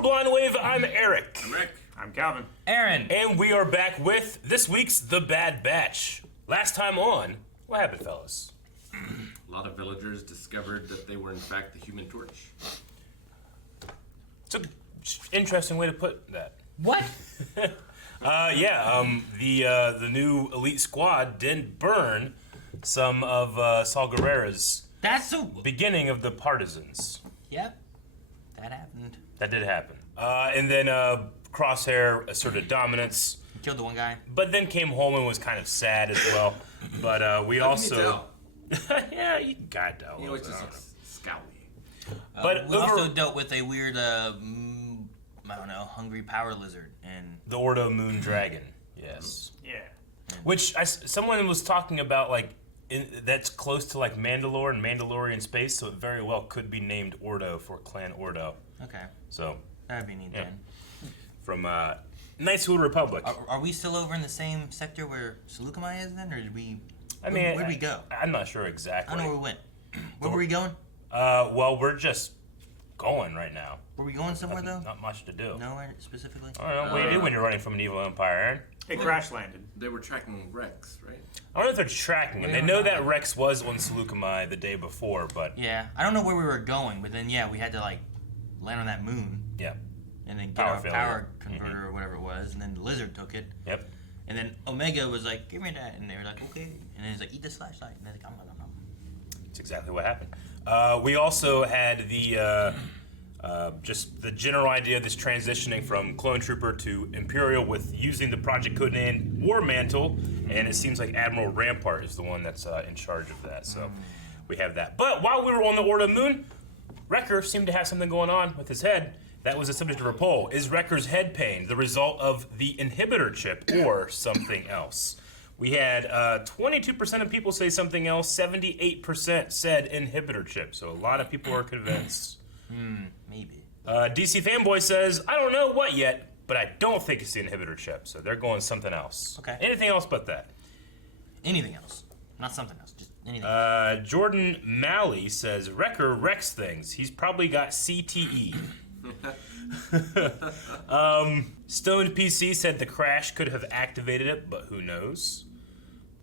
for Blind Wave, I'm Eric. I'm Rick. I'm Calvin. Aaron. And we are back with this week's The Bad Batch. Last time on, what happened, fellas? A lot of villagers discovered that they were in fact the Human Torch. It's an interesting way to put that. What? The new elite squad didn't burn some of Saul Guerrera's That's a... beginning of the partisans. Yep. That happened. That did happen. And then Crosshair asserted dominance, He killed the one guy. but then came home and was kind of sad as well. But we How also... can you tell? Yeah, you got that. You know, it's just looks scowly. But we over- also dealt with a weird, I don't know, hungry power lizard. And The Ordo Moon Dragon, yes. Yeah. Which someone was talking about, like, that's close to like Mandalore and Mandalorian space, so it very well could be named Ordo for Clan Ordo. okay, So that'd be neat Yeah. then. from Knights of the Republic. Are we still over in the same sector where Seleucami is then, or did we? I mean, where'd we go? I'm not sure exactly. I don't know where we went. Where were we going? Well, we're just going right now. Were we going somewhere though? Not much to do. Nowhere specifically. I don't know. What do you do when you're running from an evil empire, Aaron? It crash landed. They were tracking Rex, right? I don't know if they're tracking him. They know that Rex was on Seleucami the day before, but Yeah, I don't know where we were going, but then yeah, we had to like land on that moon yeah. and then get Power our failure. power converter or whatever it was, and then the lizard took it. Yep. And then Omega was like, "Give me that," and they were like, "Okay." And then he's like, "Eat this flashlight," and they're like, "I'm." That's exactly what happened. We also had the just the general idea of this transitioning from Clone Trooper to Imperial with using the Project Codename War Mantle, and it seems like Admiral Rampart is the one that's in charge of that. So we have that. But while we were on the Order Moon, Wrecker seemed to have something going on with his head. That was the subject of our poll. Is Wrecker's head pain the result of the inhibitor chip or something else? We had 22% of people say something else, 78% said inhibitor chip. So a lot of people are convinced. Maybe. DC Fanboy says, I don't know what yet, but I don't think it's the inhibitor chip. So they're going something else. Okay. Anything else but that? Anything else? Not something else. Just anything. Jordan Malley says, Wrecker wrecks things. He's probably got CTE. Stoned PC said the crash could have activated it, but who knows?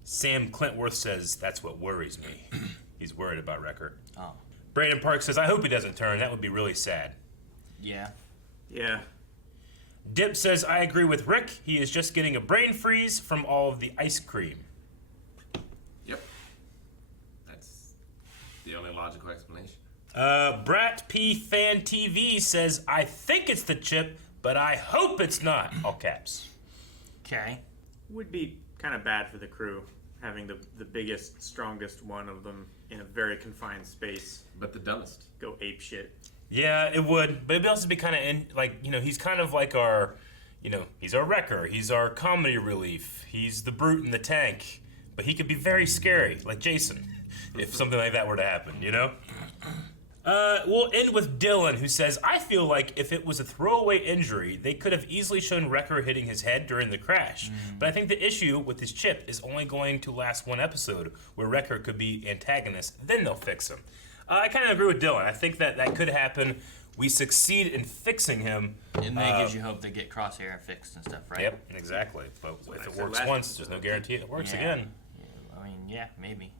Sam Clintworth says, that's what worries me. He's worried about Wrecker. Oh. Brandon Park says, I hope he doesn't turn. That would be really sad. Yeah. Yeah. Dip says, I agree with Rick. He is just getting a brain freeze from all of the ice cream. Yep. That's the only logical explanation. Brat P Fan TV says, I think it's the chip, but I hope it's not. All caps. Okay. Would be kind of bad for the crew having the biggest, strongest one of them in a very confined space But the dumbest. go ape shit. Yeah, it would. But it'd also be kind of he's kind of like our, he's our wrecker. He's our comedy relief. He's the brute in the tank. But he could be very scary, like Jason, if something like that were to happen, We'll end with Dylan, who says, I feel like if it was a throwaway injury, they could have easily shown Wrecker hitting his head during the crash. But I think the issue with his chip is only going to last one episode, where Wrecker could be antagonist, then they'll fix him. I kind of agree with Dylan. I think that could happen. We succeed in fixing him. And that gives you hope to get Crosshair fixed and stuff, right? Yep, exactly. But if it said works last once, there's no guarantee it works again. Yeah, I mean, yeah, maybe.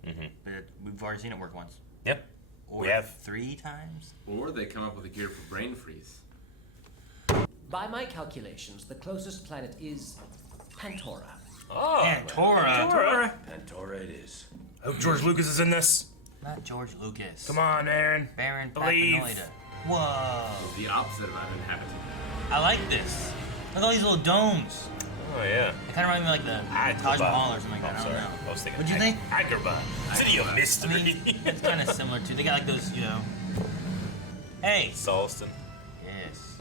But we've already seen it work once. Yep. Or We have. 3 times? Or they come up with a gear for brain freeze. By my calculations, the closest planet is Pantora. Oh, Pantora. Pantora it is. Hope George Lucas is in this. Not George Lucas. Come on, Aaron. Baron Believe. Papanoida. Whoa. The opposite of uninhabited. I like this. Look at all these little domes. Oh, yeah. They kind of remind me of like the Taj Mahal or something like that. Oh, I sorry. don't know. I was thinking What'd you think? Agrabah. City of I Mystery. mean, it's kind of similar too. They got like those, Hey. Solston. Yes.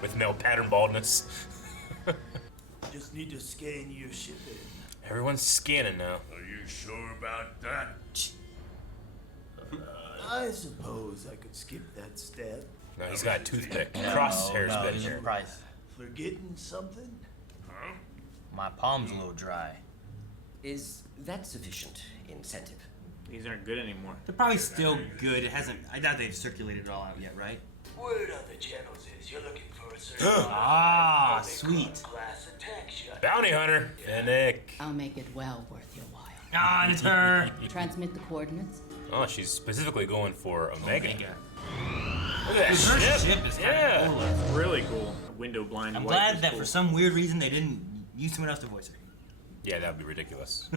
With male pattern baldness. Just need to scan your ship in. Everyone's scanning now. Are you sure about that? I suppose I could skip that step. No, he's got a toothpick. Crosshair's been he's here. Price. Forgetting something? My palm's a little dry. Is that sufficient incentive? These aren't good anymore. They're probably still good. It hasn't. I doubt they've circulated it all out yet, right? Word on the channels is you're looking for a certain Ah, what they call sweet. a class attack shot. Bounty hunter. Fennec. I'll make it well worth your while. Ah, it's her. Transmit the coordinates. Oh, she's specifically going for Omega. Omega. Look at that Her ship. ship is kind Yeah. of cool. Really cool. Window blind. I'm white glad was that cool. for some weird reason they didn't use someone else to voice her. Yeah, that would be ridiculous.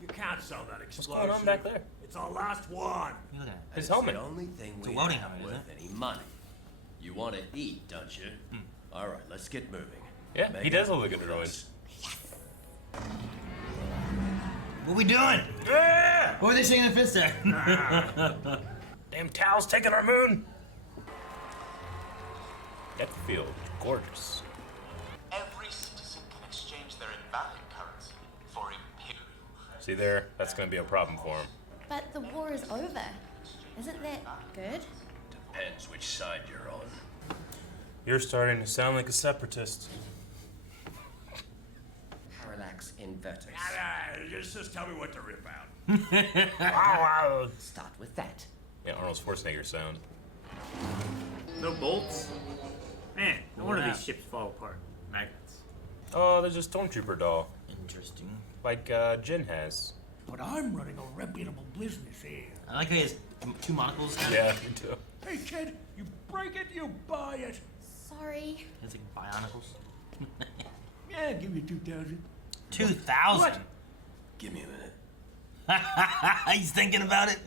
You can't sell that What's explosion. going on back there? It's our last one. Look at that. His It's helmet. the only thing It's a we welding have helmet, isn't worth any money. You want to eat, don't you? All right, let's get moving. Yeah, he Omega, does look like a droid. What we doing? Yeah! What were they shaking their fist at? Damn Tal's taking our moon. That field, gorgeous. Every citizen can exchange their invalid currency for imperial. See there? That's gonna be a problem for him. But the war is over. Isn't that good? Depends which side you're on. You're starting to sound like a separatist. Parallax inverters. Just tell me what to rip out. Wow. Start with that. Yeah, Arnold Schwarzenegger sound. No bolts? Man, no wonder Yeah. these ships fall apart. Magnets. Oh, there's a stormtrooper doll, Interesting. like Jin has. But I'm running a reputable business here. I like how he has two monocles. Yeah, me too. Hey kid, you break it, you buy it. Sorry. It's like bionicles. Yeah, give you 2,000. 2,000. Give me a minute. He's thinking about it.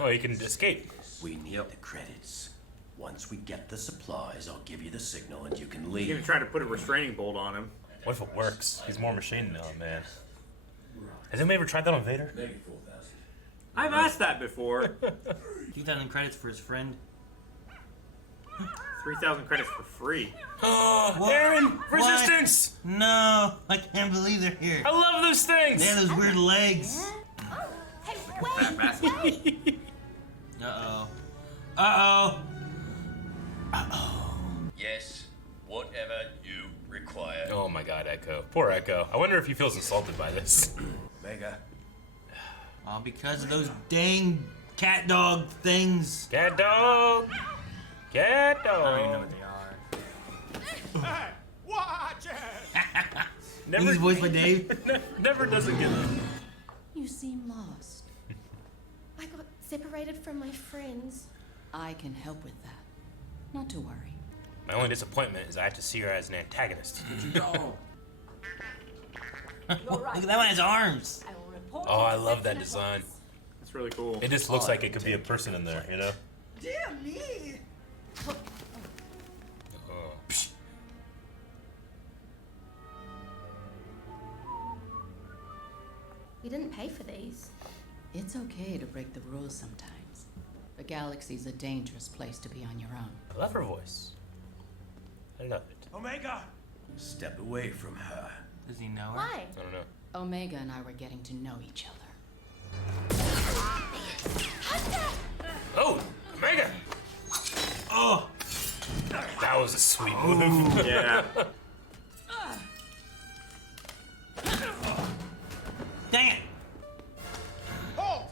Oh, you can escape. We need the credits. Once we get the supplies, I'll give you the signal and you can You're gonna leave. try to put a restraining bolt on him. What if it works? He's more machine now, man. Has anybody ever tried that on Vader? Maybe 4,000. I've asked that before. 2,000 credits for his friend. 3,000 credits for free. Oh, What? Aaron! What? Resistance! No, I can't believe they're here. I love those things! They have those weird legs. Oh, hey, wait! Uh-oh. Uh-oh. Yes, whatever you require. Oh my god, Echo. Poor Echo. I wonder if he feels insulted by this. Mega. All because of those dang cat dog things. Cat dog! Cat I don't even know dog! what they are. Hey, watch it! He's voiced by Dave. Never doesn't get it. You seem lost. I got separated from my friends. I can help with that. Not to worry. My only disappointment is I have to see her as an antagonist. Look at that one has arms. Oh, I love that design. That's really cool. It just looks like it could be a person in there, you know? Dear me! Oh. You didn't pay for these. It's okay to break the rules sometimes. The galaxy's a dangerous place to be on your own. I love her voice. I love it. Omega! Step away from her. Does he know her? Why? I don't know. Omega and I were getting to know each other. Oh! Omega! Oh! That was a sweet move. Yeah. Dang it! Halt!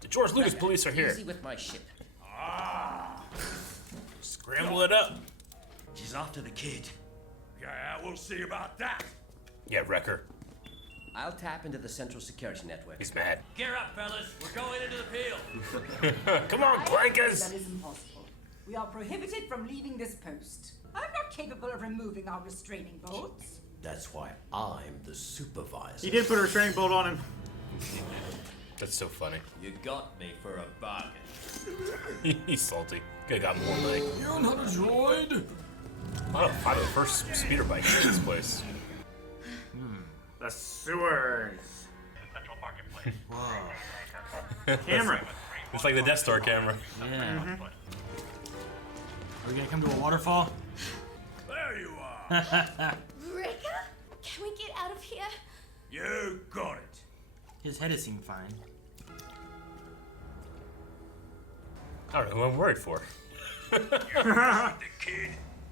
The George Lucas police are here. Easy with my ship. Scramble it up. She's after the kid. Yeah, we'll see about that. Yeah, Wrecker. I'll tap into the central security network. He's mad. Gear up, fellas. We're going into the field. Come on, Blankers! That is impossible. We are prohibited from leaving this post. I'm not capable of removing our restraining bolts. That's why I'm the supervisor. He did put a restraining bolt on him. That's so funny. You got me for a bargain. He's salty. Could've got more money. You're not a droid! Oh, find the first speeder bike in this place. The sewers. Whoa. Camera. It's like the Death Star camera. Yeah. Are we gonna come to a waterfall? There you are! Wrecker? Can we get out of here? You got it! His head has seemed fine. I don't know who I'm worried for. The kid,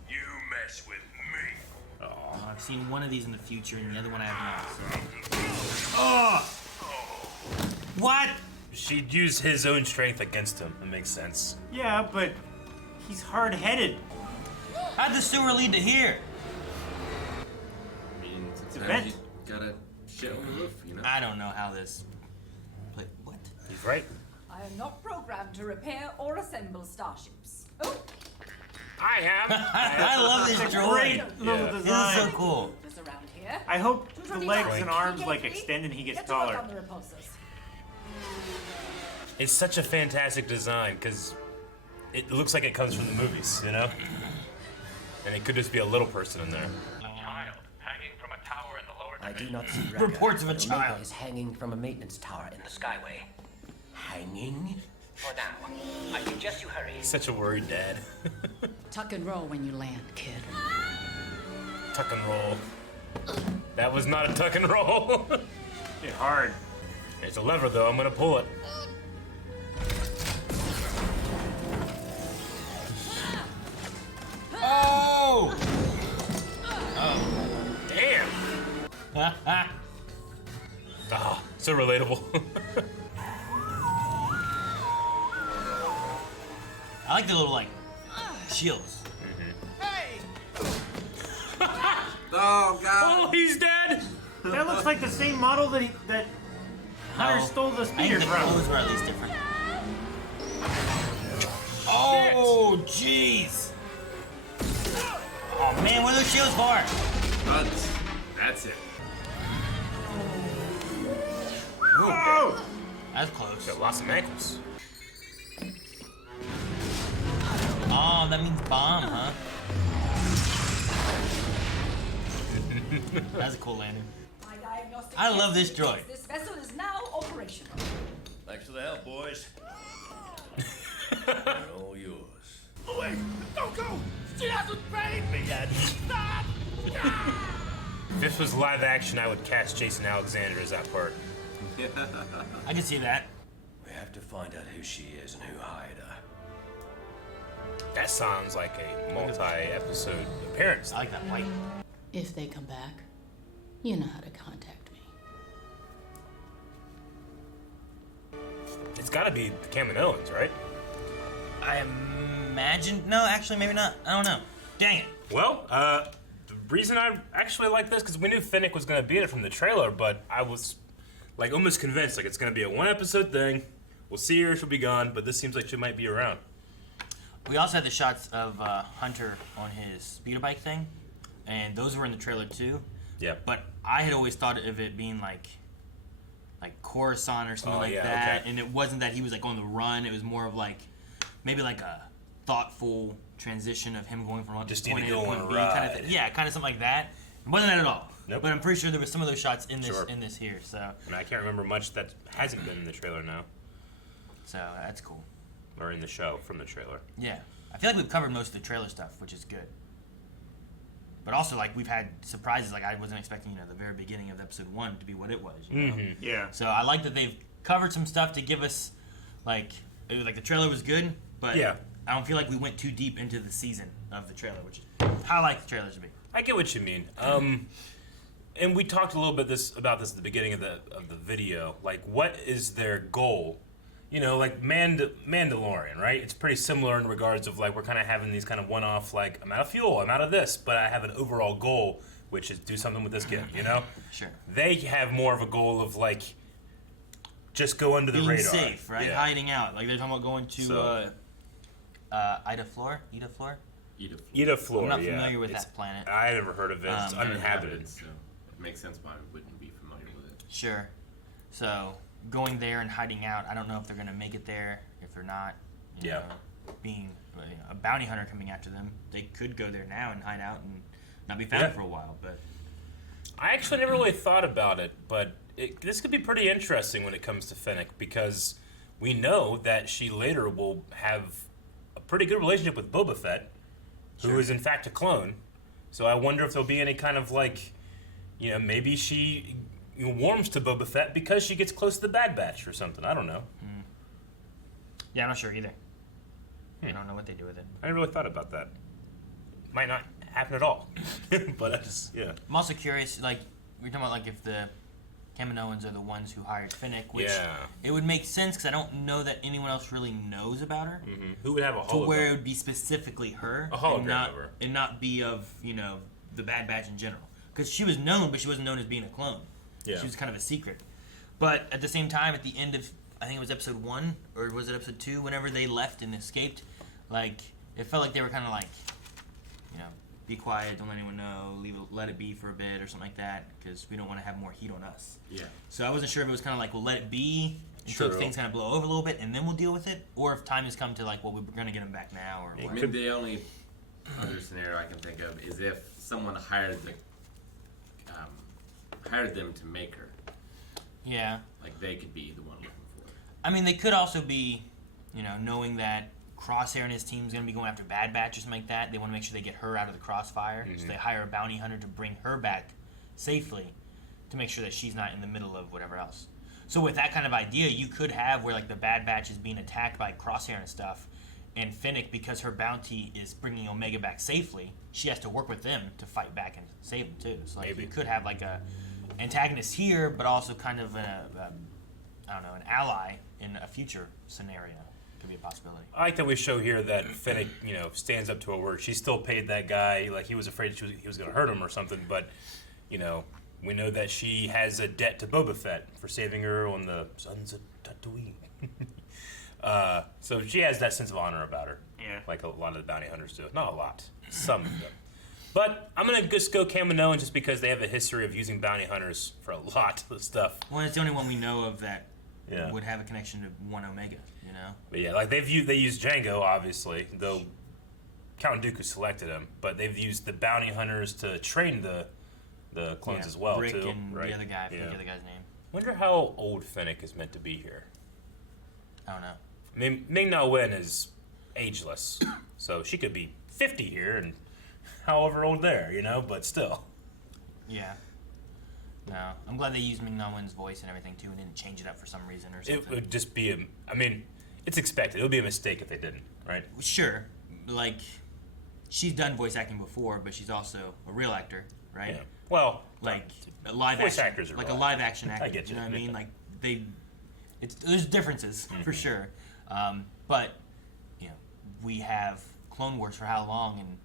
you mess with me. Oh, I've seen one of these in the future and the other one I have not. Oh! What? she'd use his own strength against him. That makes sense. Yeah, but he's hard-headed. How'd the sewer lead to here? I mean, vent. sometimes you gotta shit on the roof, you know? I don't know how this. What? He's right. I am not programmed to repair or assemble starships. Oh, I am. I love this droid. Great little Yeah. This design. is so cool. this around here. I hope the 225. legs and arms like extend and he gets Get to work taller. on the repulsors. It's such a fantastic design because it looks like it comes from the movies, you know? And it could just be a little person in there. Child hanging from a tower in the lower I do not see Wrecker. Reports of a Omega child. is hanging from a maintenance tower in the Skyway. Hanging? For now, I suggest you hurry. Such a worried dad. Tuck and roll when you land, kid. Tuck and roll. That was not a tuck and roll. It's hard. It's a lever though. I'm gonna pull it. Oh! Damn. Ah, so relatable. I like the little like shields. Oh, God! Oh, he's dead. That looks like the same model that Hunter No. stole the I think speeder the from. clothes were at least different. Oh, jeez. Oh man, what are those shields for? That's it. Oh! That's close. Got lots of ankles. Oh, that means bomb, huh? That's a cool landing. My diagnostic I love test this droid. indicates This vessel is now operational. Thanks for the help, boys. All yours. Oh, wait! Don't go! She hasn't paid me yet! Stop! If this was live action, I would cast Jason Alexander as that part. I can see that. We have to find out who she is and who hired her. That sounds like a multi-episode appearance. I like that white. If they come back, you know how to contact me. It's got to be the Kaminoans, right? I imagine. No, actually, maybe not. I don't know. Dang it. Well, the reason I actually like this because we knew Finnick was going to be in it from the trailer, but I was like almost convinced like it's going to be a one-episode thing. We'll see her, she'll be gone, but this seems like she might be around. We also had the shots of Hunter on his speeder bike thing, and those were in the trailer too. Yeah. But I had always thought of it being like Coruscant or something Oh, like yeah, that, okay. and it wasn't that he was like on the run. It was more of like maybe like a thoughtful transition of him going from Just need point to A to go point on a B, kind of ride. thing. Yeah, kind of something like that. It wasn't that at all. Nope. But I'm pretty sure there was some of those shots in this Sure. in this here. So And I can't remember much that hasn't been in the trailer now, that's cool. or in the show from the trailer. Yeah, I feel like we've covered most of the trailer stuff, which is good. But also, like, we've had surprises. Like, I wasn't expecting, the very beginning of episode 1 to be what it was. You know? Yeah. So I like that they've covered some stuff to give us, like the trailer was good, but Yeah. I don't feel like we went too deep into the season of the trailer, which is how I like the trailers to be. I get what you mean. And we talked a little bit about this at the beginning of the video. Like, what is their goal? Like Mandalorian, right? It's pretty similar in regards of like we're kind of having these kind of one-off, like I'm out of fuel, I'm out of this, but I have an overall goal, which is do something with this kid. Sure. They have more of a goal of like just go under the Being radar, safe, right? Yeah. Hiding out. Like they're talking about going to So- Ida Flor. Eat a floor. Ida Flor. I'm not yeah. familiar with It's- that planet. I never heard of it. It's uninhabited. So it makes sense why I wouldn't be familiar with it. Sure. So going there and hiding out, I don't know if they're gonna make it there. If they're not, Yeah. being a bounty hunter coming after them, they could go there now and hide out and not be found Yeah. for a while. But I actually never really thought about it, but this could be pretty interesting when it comes to Finnick because we know that she later will have a pretty good relationship with Boba Fett, who is in fact a clone. So I wonder if there'll be any kind of like, maybe she warms to Boba Fett because she gets close to the Bad Batch or something. I don't know. yeah, I'm not sure either. I don't know what they do with it. I never really thought about that. Might not happen at all, but I just I'm also curious. Like we're talking about, like if the Kaminoans are the ones who hired Finnick, which Yeah. it would make sense because I don't know that anyone else really knows about her. Who would have a To hologram? where it would be specifically her, A hologram and not of her. and not be of the Bad Batch in general. Because she was known, but she wasn't known as being a clone. Yeah. She was kind of a secret. But at the same time, at the end of I think it was episode 1 or was it episode 2? Whenever they left and escaped, like it felt like they were kind of like, be quiet, don't let anyone know, let it be for a bit or something like that, because we don't want to have more heat on us. Yeah. So I wasn't sure if it was kind of like, we'll let it be until True. things kind of blow over a little bit, and then we'll deal with it, or if time has come to like, well, we're going to get them back now, or I what. mean, the only other scenario I can think of is if someone hired them to make her. Yeah. Like they could be the one looking for it. I mean, they could also be, knowing that Crosshair and his team's going to be going after Bad Batch or something like that. They want to make sure they get her out of the crossfire. So they hire a bounty hunter to bring her back safely to make sure that she's not in the middle of whatever else. So with that kind of idea, you could have where like the Bad Batch is being attacked by Crosshair and stuff, and Finnick, because her bounty is bringing Omega back safely, she has to work with them to fight back and save them too. So like Maybe. you could have like a antagonist here, but also kind of an ally in a future scenario. Could be a possibility. I like that we show here that Finnick, stands up to her word. She still paid that guy, like he was afraid he was going to hurt him or something, but, we know that she has a debt to Boba Fett for saving her on the Sons of Tatooine. So she has that sense of honor about her. Yeah. Like a lot of the bounty hunters do. Not a lot. Some of them. But I'm going to just go Kaminoan just because they have a history of using bounty hunters for a lot of stuff. Well, it's the only one we know of that Yeah. would have a connection to one Omega. But yeah, like they use Django, obviously, though Count Dooku selected him, but they've used the bounty hunters to train the clones as well, Brick too. and right? the other guy. I forget Yeah. the other guy's name. Wonder how old Finnick is meant to be here. I don't know. I mean, Ming-Na Wen is ageless, so she could be 50 here and however old there, but still. Yeah. No, I'm glad they used Ming-Na Wen's voice and everything too, and didn't change it up for some reason or something. It would just be it's expected. It would be a mistake if they didn't, right? Sure, like she's done voice acting before, but she's also a real actor, right? Yeah. Well, Like a live voice action, actors are like real a live action actor. I get you. You know what I mean? Like there's differences for sure. But we have Clone Wars for how long, and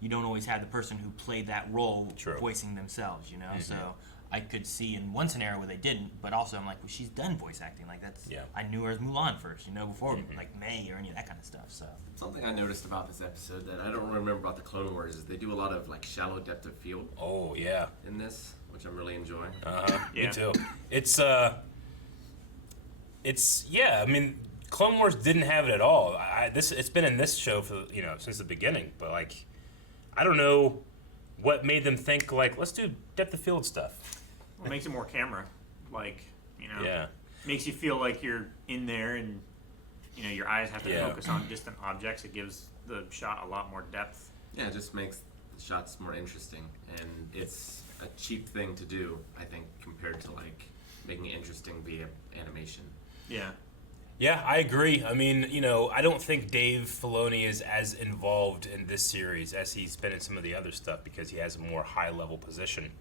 you don't always have the person who played that role True. voicing themselves. So I could see in one scenario where they didn't, but also I'm like, well, she's done voice acting. Like that's I knew her as Mulan first, before like May or any of that kind of stuff. So Something I noticed about this episode that I don't remember about the Clone Wars is they do a lot of like shallow depth of field Oh, yeah. in this, which I'm really enjoying. Yeah. Me too. I mean, Clone Wars didn't have it at all. It's been in this show for since the beginning, but like, I don't know what made them think like let's do depth of field stuff. Well, it makes it more camera, Yeah. makes you feel like you're in there, and your eyes have to Yeah. focus on distant objects. It gives the shot a lot more depth. Yeah, it just makes the shots more interesting, and it's a cheap thing to do, I think, compared to like making it interesting via animation. Yeah. Yeah, I agree. I mean, I don't think Dave Filoni is as involved in this series as he's been in some of the other stuff because he has a more high-level position.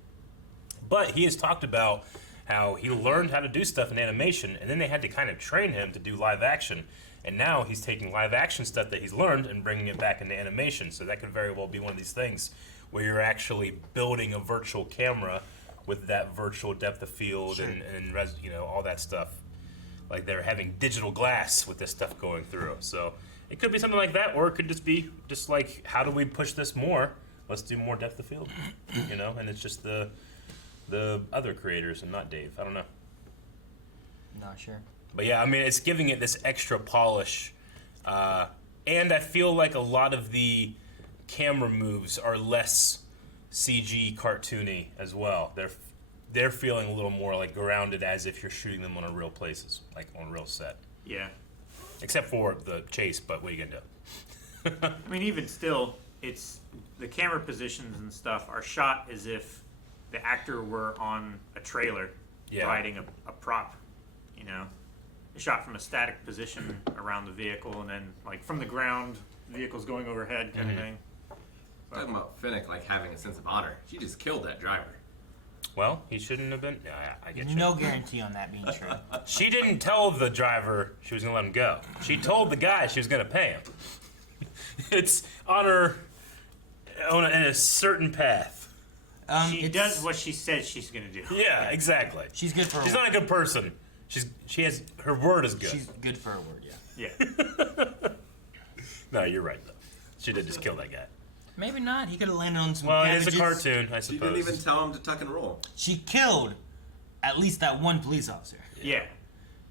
But he has talked about how he learned how to do stuff in animation, and then they had to kind of train him to do live action. And now he's taking live action stuff that he's learned and bringing it back into animation. So that could very well be one of these things where you're actually building a virtual camera with that virtual depth of field and all that stuff. Like they're having digital glass with this stuff going through. So it could be something like that, or it could just be just like, how do we push this more? Let's do more depth of field, and it's just the other creators and not Dave. I don't know. not sure. But yeah, I mean, it's giving it this extra polish. And I feel like a lot of the camera moves are less CG cartoony as well. They're feeling a little more like grounded as if you're shooting them on a real places, like on a real set. Yeah. Except for the chase, but what are you going to do? I mean, even still, it's the camera positions and stuff are shot as if the actor were on a trailer riding a prop, shot from a static position around the vehicle, and then like from the ground, the vehicle's going overhead kind of thing. Talking about Finnick like having a sense of honor, she just killed that driver. Well, he shouldn't have been. Yeah, I get you. No guarantee on that being true. She didn't tell the driver she was gonna let him go. She told the guy she was gonna pay him. It's on her in a certain path. She does what she says she's gonna do. Yeah, exactly. She's good for her She's word. not a good person. She has her word is good. She's good for her word, yeah. Yeah. No, you're right though. She did just kill that guy. Maybe not. He could have landed on some Well, it cabbages. is a cartoon, I suppose. She didn't even tell him to tuck and roll. She killed at least that one police officer. Yeah.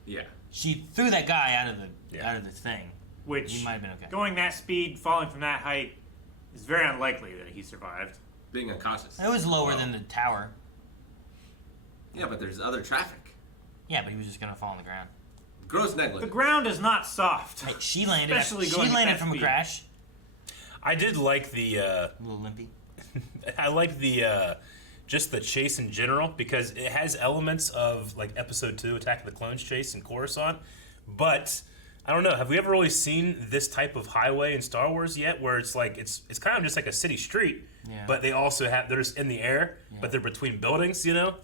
Yeah. She threw that guy out of the Yeah. thing. Which, He might have been okay. going that speed, falling from that height, is very unlikely that he survived. Being incautious. It was lower than the tower. Yeah, but there's other traffic. Yeah, but he was just gonna fall on the ground. Gross The negligence. ground is not soft. Hey, she landed. Especially She going at landed that from speed. a crash. I did like the. A little limpy. I like the. Just the chase in general because it has elements of like Episode 2, Attack of the Clones chase in Coruscant, but I don't know. Have we ever really seen this type of highway in Star Wars yet, where it's like it's kind of just like a city street, Yeah. but they also they're just in the air, but they're between buildings, you know?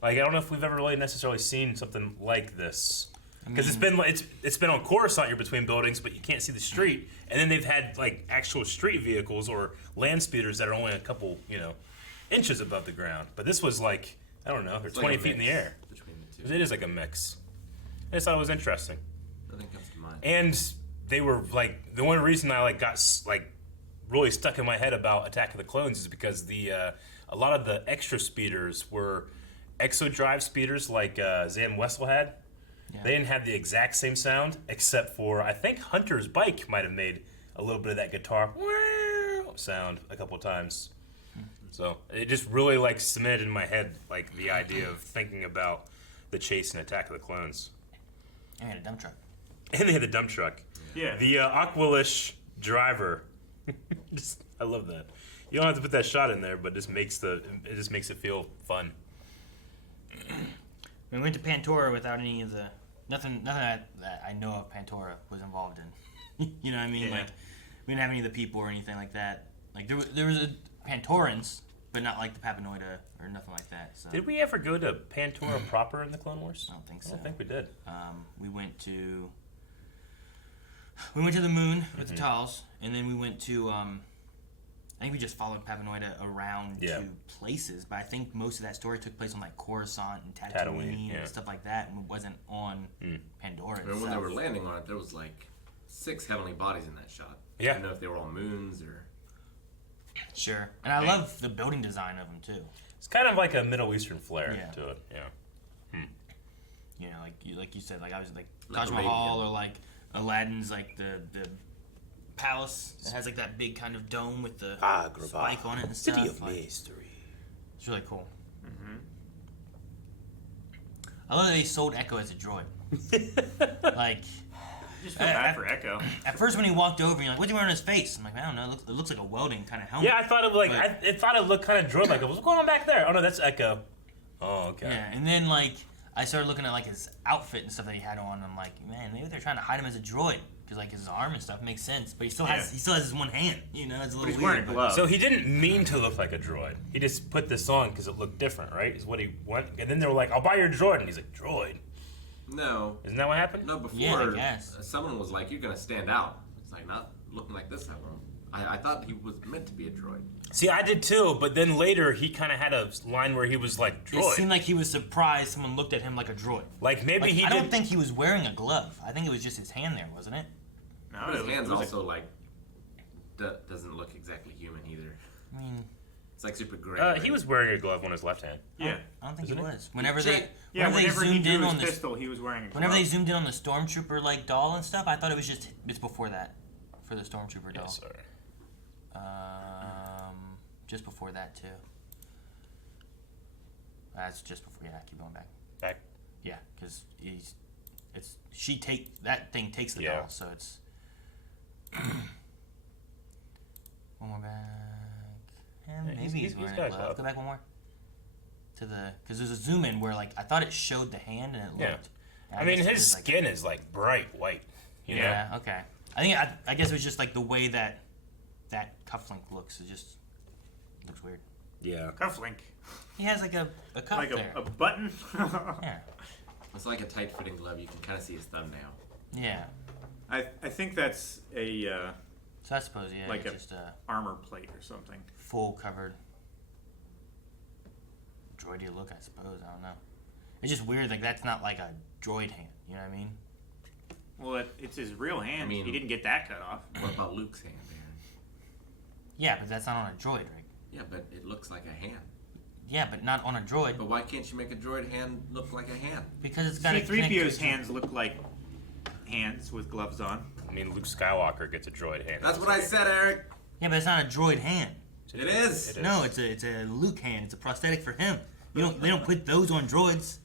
Like I don't know if we've ever really necessarily seen something like this. Because it's been on Coruscant, you're between buildings, but you can't see the street. And then they've had like actual street vehicles or land speeders that are only a couple, inches above the ground. But this was like, I don't know, they're It's 20 like a feet in the mix air. between the two. It is like a mix. I just thought it was interesting. Nothing comes to mind. And they were like, the one reason I got really stuck in my head about Attack of the Clones is because a lot of the extra speeders were exodrive speeders like Zam Wessel had. Yeah. They didn't have the exact same sound, except for I think Hunter's bike might have made a little bit of that guitar sound a couple of times. So it just really cemented in my head the idea of thinking about the chase and Attack of the Clones. And he had a dump truck. And they had the dump truck. Yeah. The Aqualish driver. I love that. You don't have to put that shot in there, but it just makes it feel fun. We went to Pantora without any of the nothing that I know of Pantora was involved in. You know what I mean? Yeah. Like we didn't have any of the people or anything like that. Like there was a Pantorans, but not like the Papanoida or nothing like that. So Did we ever go to Pantora proper in the Clone Wars? I don't think so. I don't think we did. We went to the moon with the Tals, and then we went to I think we just followed Papanoida around to places, but I think most of that story took place on Coruscant and Tatooine and stuff like that, and it wasn't on Pandora Remember itself. when they were landing on it, there was 6 heavenly bodies in that shot. Yeah. I don't know if they were all moons or... Sure. And I love the building design of them, too. It's kind of like a Middle Eastern flair Yeah. to it. Yeah. You know, like you said, I was Like Taj Arabian. Mahal or Aladdin's the palace that has that big kind of dome with the spike on it and stuff. City of Like, Mystery. it's really cool. I love that they sold Echo as a droid. Just feel bad for Echo. At first, when he walked over, you're like, "What's he wearing on his face?" I'm like, "I don't know. It looks like a welding kind of helmet." Yeah, I thought it thought it looked kind of droid-like. What's going on back there? Oh no, that's Echo. Oh, okay. Yeah, and then I started looking at his outfit and stuff that he had on. And I'm like, man, maybe they're trying to hide him as a droid because his arm and stuff makes sense, but he still has his one hand. You know, it's a little He's weird. wearing but- gloves. So he didn't mean to look like a droid. He just put this on because it looked different, right? Is what he wanted. And then they were like, "I'll buy your droid," and he's like, "Droid." No. Isn't that what happened? No, before, Yeah, I guess. someone was like, "You're going to stand out." It's not looking like this that long. I thought he was meant to be a droid. See, I did too, but then later he kind of had a line where he was like, It "Droid." seemed like he was surprised someone looked at him like a droid. Like maybe he I did. don't think he was wearing a glove. I think it was just his hand there, wasn't it? No, But his it was- hands it was also doesn't look exactly human either. I mean, It's super gray. He was wearing a glove on his left hand. yeah. I don't think he Isn't it? was. Whenever Check. Yeah, they whenever he zoomed drew in his on the pistol, he was wearing a glove. whenever they zoomed in on the stormtrooper doll and stuff, I thought it was it's before that for the stormtrooper doll. Yes, sir. Just before that too. That's just before. Yeah, keep going back. Back. Yeah, because that thing takes the Yeah. doll, so it's one more back. Yeah, Yeah, maybe he's he's wearing got a a glove. glove. Go back one more. Because there's a zoom in where I thought it showed the hand and it Yeah. looked. I mean, guess it his was, skin is bright white. You know? Yeah. Okay. I guess it was just the way that cufflink looks. It just looks weird. Yeah. cufflink, He has like a cuff like there. a button. Yeah. It's like a tight-fitting glove. You can kind of see his thumbnail. Yeah. I think that's a So I suppose, yeah, like it's a just a armor plate or something. full covered droidy look, I suppose. I don't know. It's just weird. Like, that's not like a droid hand. You know what I mean? Well, it's his real hand. I mean- he didn't get that cut off. What about Luke's hand, Aaron? Yeah, but that's not on a droid, right? Yeah, but it looks like a hand. Yeah, but not on a droid But why can't you make a droid hand look like a hand? because it's got a C-3PO's hands look like hands with gloves on. I mean, Luke Skywalker gets a droid hand. That's what I said, Eric. Yeah, but it's not a droid hand. It is. No, it's a Luke hand. It's a prosthetic for him. They don't put those on droids.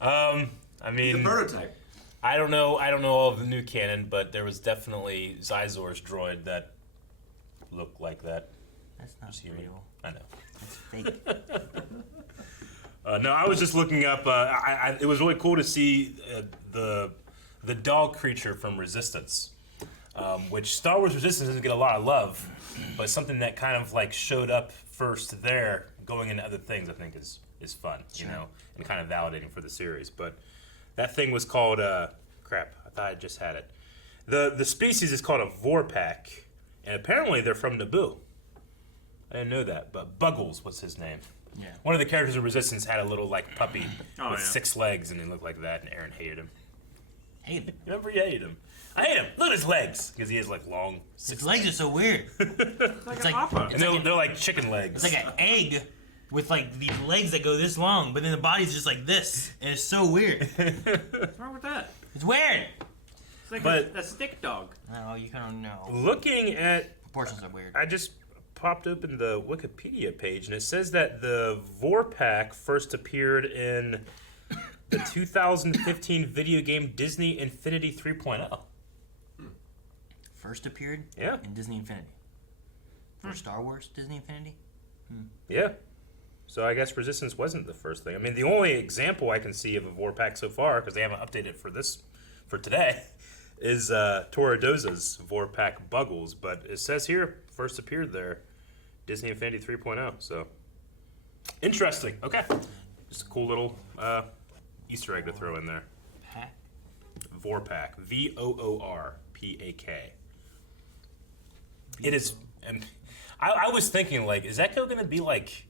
I The mean, prototype. I don't know all of the new canon, but there was definitely Zizor's droid that looked like that. That's not Was human. real. I know. That's fake. No, I was just looking up. It was really cool to see the dog creature from Resistance, which Star Wars Resistance doesn't get a lot of love, but something that kind of like showed up first there, going into other things, I think is fun, you know, and kind of validating for the series. But that thing was called crap. I thought I just had it. The species is called a Vorpak, and apparently they're from Naboo. I didn't know that, but Buggles was his name. Yeah. One of the characters of Resistance had a little like puppy Oh, with yeah. 6 legs, and he looked like that, and Aaron hated him. Hey, Remember, you hated him. I hate him. Look at his legs, because he has like long his 6 legs are so weird. It's like- Appa. and they're like chicken legs. It's like an egg with like these legs that go this long, but then the body's just like this, and it's so weird. What's wrong with that? It's weird. It's like But- a stick dog. No, you don't know. Looking at, Proportions are weird. I just popped open the Wikipedia page, and it says that the Vorpak first appeared in the 2015 video game Disney Infinity 3.0. First appeared Yeah. in Disney Infinity. For Star Wars Disney Infinity? Yeah. So I guess Resistance wasn't the first thing. I mean, the only example I can see of a Vorpak so far, because they haven't updated for today, is Toradoza's Vorpak Buggles. But it says here, first appeared there, Disney Infinity 3.0. So interesting. Okay. Just a cool little Easter egg to throw in there. Pack? Vorpak. Voorpak. It is. And I was thinking, like, is Echo going to be like,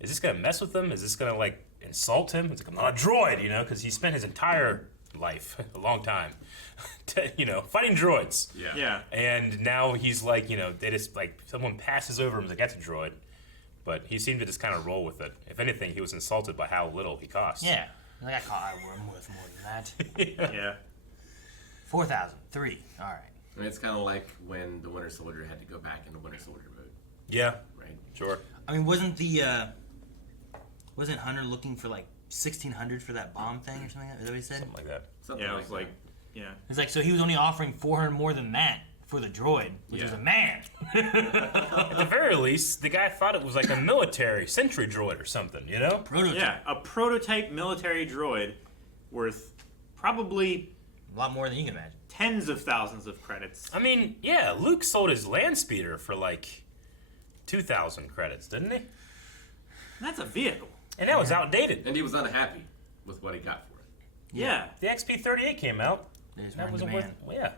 is this going to mess with him? Is this going to, like, insult him? It's like, I'm not a droid, you know, because he spent his entire life, a long time, fighting droids. Yeah. And now he's like, they just, like, someone passes over him, like, that's a droid. But he seemed to just kind of roll with it. If anything, he was insulted by how little he cost. Yeah. Like, I'm worth more than that. Yeah. 4,000. 3. All right. I mean, it's kind of like when the Winter Soldier had to go back into Winter Soldier mode, Yeah, right? sure. I mean, wasn't Hunter looking for like 1,600 for that bomb thing or something? Is that what he said? Something like that. Something Yeah, it like was like, yeah. It's like, so he was only offering 400 more than that for the droid, which was a man. At the very least, the guy thought it was like a military sentry droid or something, you know? Prototype. Yeah, a prototype military droid worth probably A lot more than you can imagine. tens of thousands of credits. I mean, yeah, Luke sold his land speeder for like 2,000 credits, didn't he? And that's a vehicle. And that was outdated. And he was unhappy with what he got for it. Yeah. The XP38 came out. There's That one wasn't demand. worth. Well, yeah.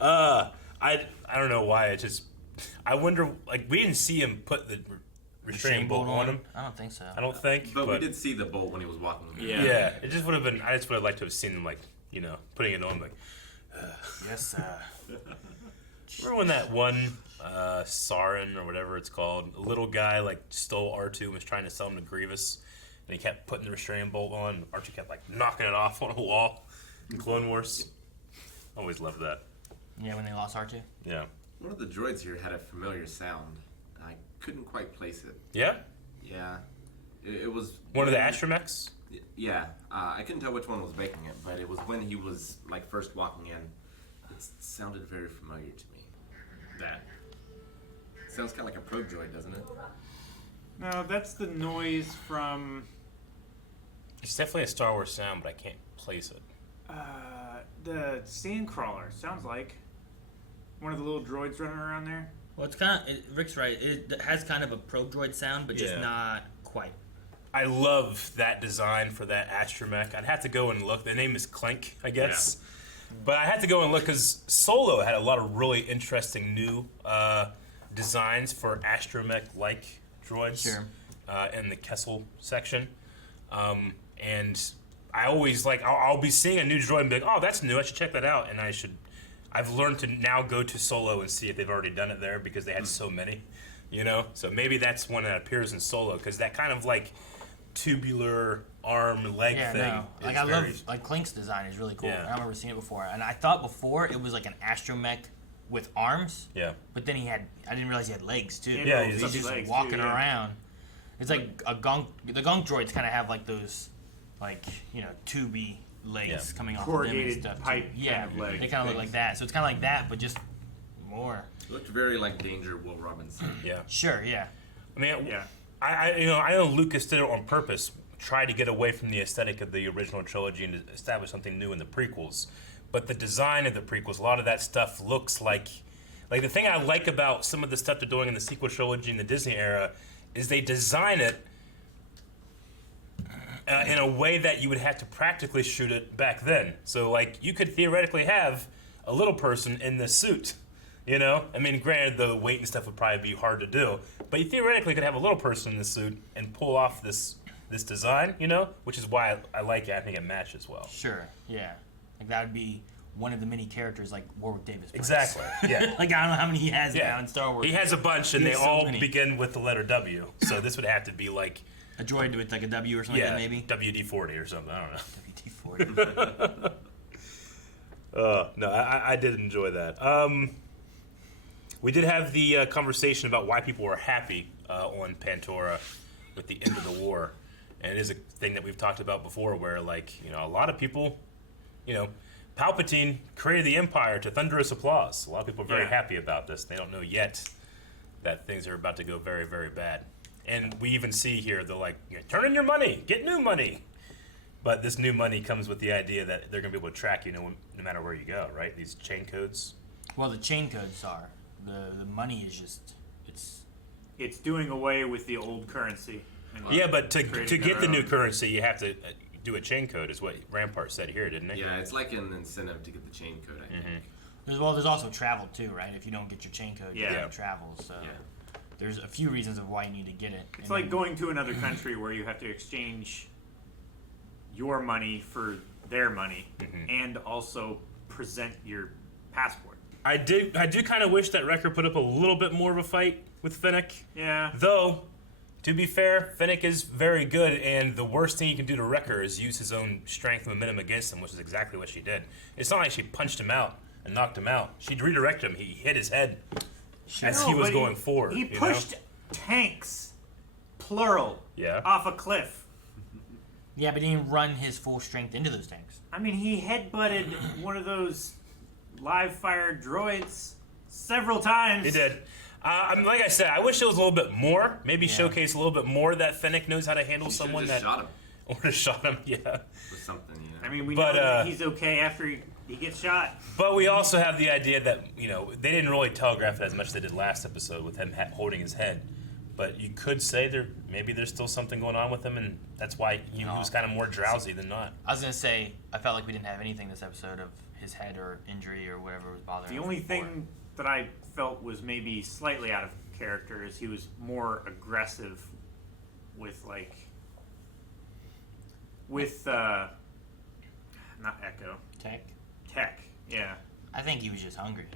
I don't know why. It just. I wonder. Like, we didn't see him put the restraining bolt on him. I don't think so. I don't think. But we did see the bolt when he was walking. Yeah. Yeah. It just would have been. I just would have liked to have seen him, like, putting it on, like. Yes, Remember when that one Sarin or whatever it's called, a little guy like stole R2 and was trying to sell him to Grievous, and he kept putting the restraining bolt on. And R2 kept like knocking it off on a wall in Clone Wars. Always loved that. Yeah, when they lost R2. Yeah. One of the droids here had a familiar sound. I couldn't quite place it. Yeah. Yeah. It was One of the Astromechs. Yeah, I couldn't tell which one was making it, but it was when he was like first walking in. It sounded very familiar to me. That sounds kind of like a probe droid, doesn't it? No, that's the noise from It's definitely a Star Wars sound, but I can't place it. the Sandcrawler. Sounds like one of the little droids running around there. Well, it's kind of Rick's right. It has kind of a probe droid sound, but just Yeah. not quite. I love that design for that astromech. I'd have to go and look. The name is Clink, I guess. But I had to go and look because Solo had a lot of really interesting new designs for astromech-like droids in the Kessel section. And I always I'll be seeing a new droid and be like, oh, that's new. I should check that out. And I've learned to now go to Solo and see if they've already done it there because they had so many, So maybe that's one that appears in Solo because that kind of tubular arm leg thing. No. Like I love Clink's design is really cool. Yeah. I remember seeing it before, and I thought before it was like an astromech with arms. Yeah. But then I didn't realize he had legs too. Yeah, he's just legs walking too, yeah. around. It's like a gonk. The gonk droids kind of have those, tubey legs coming off of them and Corrugated stuff. pipe too. Yeah, kind of leg they kind of look like that. So it's kind of like that, but just more. It looked very like Danger Will Robinson. Yeah. Sure. Yeah. I mean, Yeah. I know Lucas did it on purpose, tried to get away from the aesthetic of the original trilogy and to establish something new in the prequels. But the design of the prequels, a lot of that stuff looks like the thing I like about some of the stuff they're doing in the sequel trilogy in the Disney era is they design it in a way that you would have to practically shoot it back then. So you could theoretically have a little person in this suit. I mean, granted, the weight and stuff would probably be hard to do, but you theoretically could have a little person in this suit and pull off this design, which is why I like it. I think it matches well. Sure. Yeah. That would be one of the many characters like Warwick Davis plays. Exactly. Yeah. I don't know how many he has now in Star Wars. He has a bunch, and He they has so all many. begin with the letter W. So this would have to be a droid with a W or something like that, maybe? WD-40 or something. I don't know. WD-40. No, I did enjoy that. We did have the conversation about why people were happy on Pandora with the end of the war. And it is a thing that we've talked about before where, a lot of people, Palpatine created the Empire to thunderous applause. A lot of people are very happy about this. They don't know yet that things are about to go very, very bad. And we even see here, they're turn in your money, get new money. But this new money comes with the idea that they're going to be able to track you no matter where you go, right? These chain codes. Well, the chain codes are. The money is just, It's doing away with the old currency. Yeah, but to get the new own. currency, you have to do a chain code, is what Rampart said here, didn't it? Yeah, it's like an incentive to get the chain code, I think. there's also travel too, right? If you don't get your chain code, you can't travel. So there's a few reasons of why you need to get it. It's like going to another country where you have to exchange your money for their money and also present your passport. I do kind of wish that Wrecker put up a little bit more of a fight with Fennec. Yeah. Though, to be fair, Fennec is very good, and the worst thing you can do to Wrecker is use his own strength and momentum against him, which is exactly what she did. It's not like she punched him out and knocked him out. She redirected him. He hit his head as he was going forward. He pushed tanks, plural, off a cliff. Yeah, but he didn't run his full strength into those tanks. I mean, he headbutted one of those live-fire droids several times. He did. Like I said, I wish it was a little bit more. Maybe showcase a little bit more that Fennec knows how to handle someone that shot him. Or to shot him. Yeah. With something, I mean, we know that he's okay after he gets shot. But we also have the idea that they didn't really telegraph it as much as they did last episode with him holding his head. But you could say maybe there's still something going on with him, and that's why he was kind of more drowsy than not. I was gonna say I felt like we didn't have anything this episode of his head or injury or whatever was bothering him. The only thing that I felt was maybe slightly out of character is he was more aggressive with not Echo. Tech, yeah. I think he was just hungry.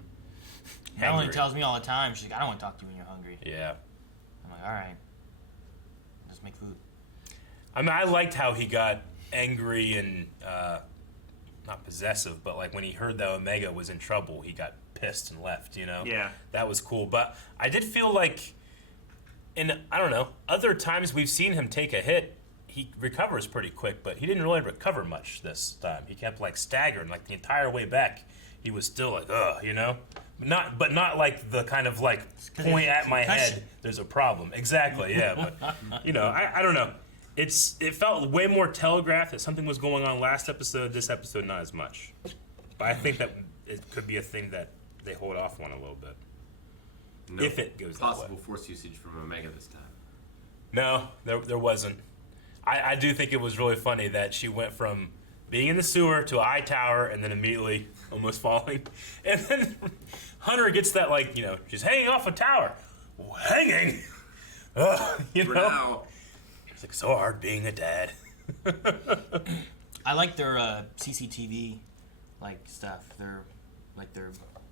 Melanie tells me all the time, she's like, I don't want to talk to you when you're hungry. Yeah. I'm like, all right. Let's make food. I mean, I liked how he got angry and not possessive, but when he heard that Omega was in trouble, he got pissed and left, Yeah. That was cool. But I did feel like I don't know, other times we've seen him take a hit, he recovers pretty quick, but he didn't really recover much this time. He kept staggering, the entire way back. He was still ugh, But not like the kind of point at my head. There's a problem. Exactly. Yeah. But I don't know. It felt way more telegraphed that something was going on last episode. This episode, not as much. But I think that it could be a thing that they hold off on a little bit. No if it goes that way. possible force usage from Omega this time. No, there wasn't. I do think it was really funny that she went from being in the sewer to a high tower and then immediately almost falling. And then Hunter gets that, like, you know, she's hanging off a tower. Hanging? You For know? now, It's like so hard being a dad. I like their CCTV like stuff. Their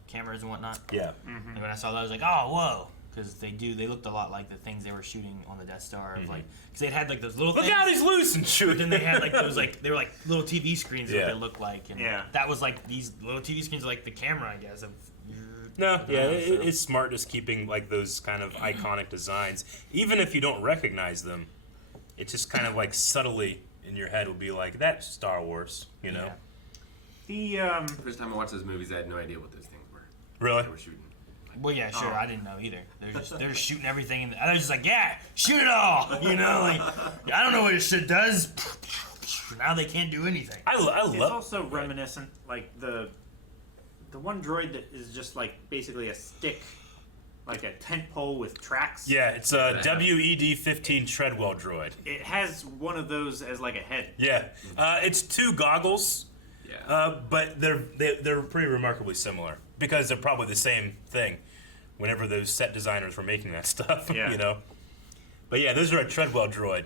cameras and whatnot. Yeah. And when I saw that, I was like, oh, whoa. Because they looked a lot like the things they were shooting on the Death Star. Of like, because they had like those little Look things. out, he's loose and shoot. But then they had like those they were like little TV screens Yeah. that they looked like. And that was like these little TV screens are like the camera, I guess. No, yeah, it's smart just keeping like those kind of iconic designs. Even if you don't recognize them, it's just kind of like subtly in your head will be like, that's Star Wars, you know? The first time I watched those movies, I had no idea what those things were. Really? They were shooting. Well, yeah, sure. I didn't know either. They're just shooting everything, and I was just like, yeah, shoot it all. You know, like I don't know what this shit does. Now they can't do anything. I love. It's also reminiscent, like the one droid that is just like basically a stick, like a tent pole with tracks. Yeah, it's a WED-15 Treadwell droid. It has one of those as like a head. Yeah, it's two goggles. Yeah. But they're pretty remarkably similar because they're probably the same thing. Whenever those set designers were making that stuff, you know. But yeah, those are a Treadwell droid,